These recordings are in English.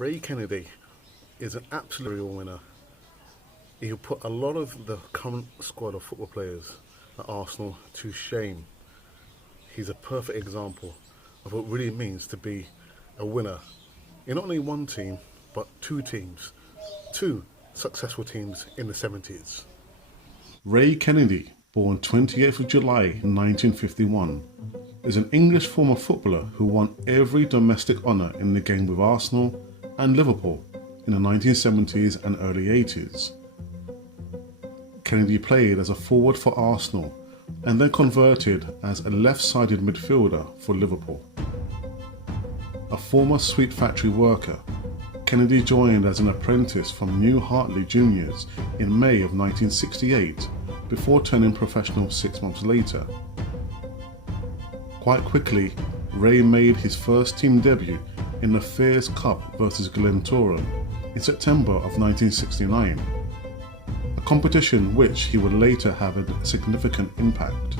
Ray Kennedy is an absolute real winner. He put a lot of the current squad of football players at Arsenal to shame. He's a perfect example of what it really means to be a winner in not only one team, but two teams. Two successful teams in the 70s. Ray Kennedy, born 28th of July 1951, is an English former footballer who won every domestic honour in the game with Arsenal and Liverpool in the 1970s and early 80s. Kennedy played as a forward for Arsenal and then converted as a left-sided midfielder for Liverpool. A former sweet factory worker, Kennedy joined as an apprentice from New Hartley Juniors in May of 1968 before turning professional 6 months later. Quite quickly, Ray made his first team debut in the Fairs Cup versus Glentoran in September of 1969, a competition which he would later have a significant impact.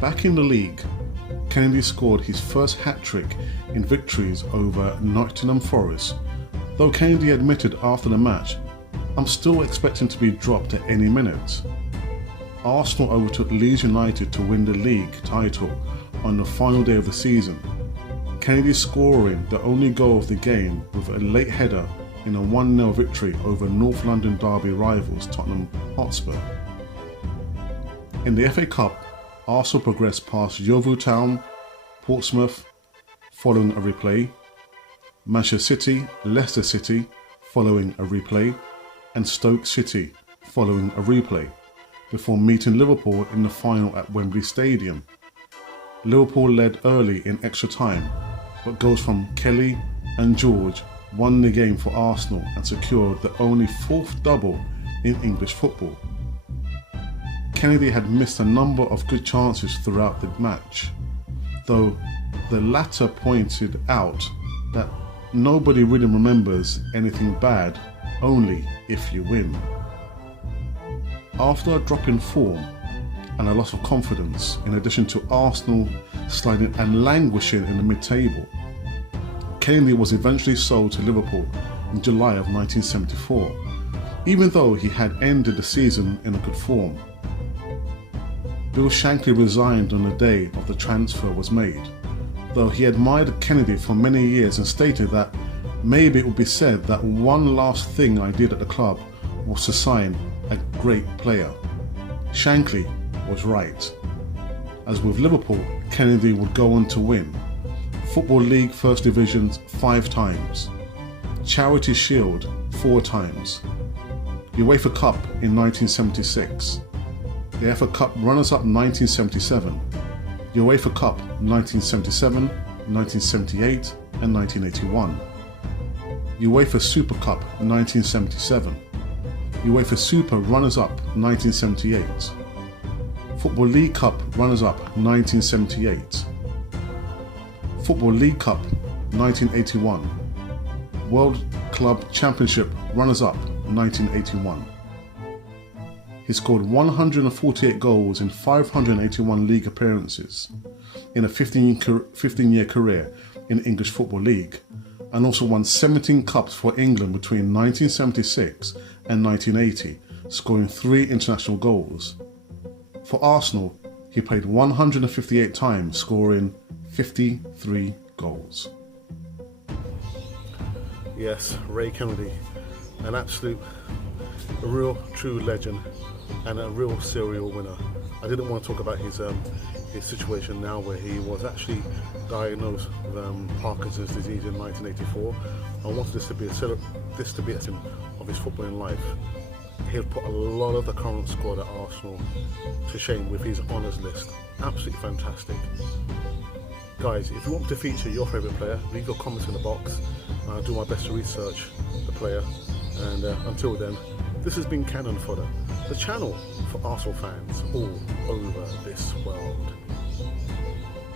Back in the league, Kennedy scored his first hat-trick in victories over Nottingham Forest, though Kennedy admitted after the match, "I'm still expecting to be dropped at any minute." Arsenal overtook Leeds United to win the league title on the final day of the season, Kennedy scoring the only goal of the game with a late header in a 1-0 victory over North London derby rivals Tottenham Hotspur. In the FA Cup, Arsenal progressed past Yeovil Town, Portsmouth, following a replay, Manchester City, Leicester City, following a replay, and Stoke City, following a replay, before meeting Liverpool in the final at Wembley Stadium. Liverpool led early in extra time, but goals from Kelly and George won the game for Arsenal and secured the only fourth double in English football. Kennedy had missed a number of good chances throughout the match, though the latter pointed out that nobody really remembers anything bad, only if you win. After a drop in form and a loss of confidence, in addition to Arsenal sliding and languishing in the mid-table, Kennedy was eventually sold to Liverpool in July of 1974, even though he had ended the season in a good form. Bill Shankly resigned on the day of the transfer was made, though he admired Kennedy for many years and stated that maybe it would be said that one last thing I did at the club was to sign a great player. Shankly was right. As with Liverpool, Kennedy would go on to win Football League First Divisions 5 times, Charity Shield 4 times, UEFA Cup in 1976, the FA Cup runners-up 1977, UEFA Cup 1977, 1978 and 1981, UEFA Super Cup 1977, UEFA Super runners-up 1978, Football League Cup runners-up 1978, Football League Cup 1981, World Club Championship runners-up 1981. He scored 148 goals in 581 league appearances in a 15-year career in the English Football League, and also won 17 cups for England between 1976 and 1980, scoring 3 international goals. For Arsenal, he played 158 times, scoring 53 goals. Yes, Ray Kennedy, an absolute, a real true legend and a real serial winner. I didn't want to talk about his situation now, where he was actually diagnosed with Parkinson's disease in 1984. I wanted this to be a symbol of his footballing life. He'll put a lot of the current squad at Arsenal to shame with his honours list. Absolutely fantastic. Guys, if you want me to feature your favourite player, leave your comments in the box. I'll do my best to research the player. And until then, this has been Cannon Fodder, the channel for Arsenal fans all over this world.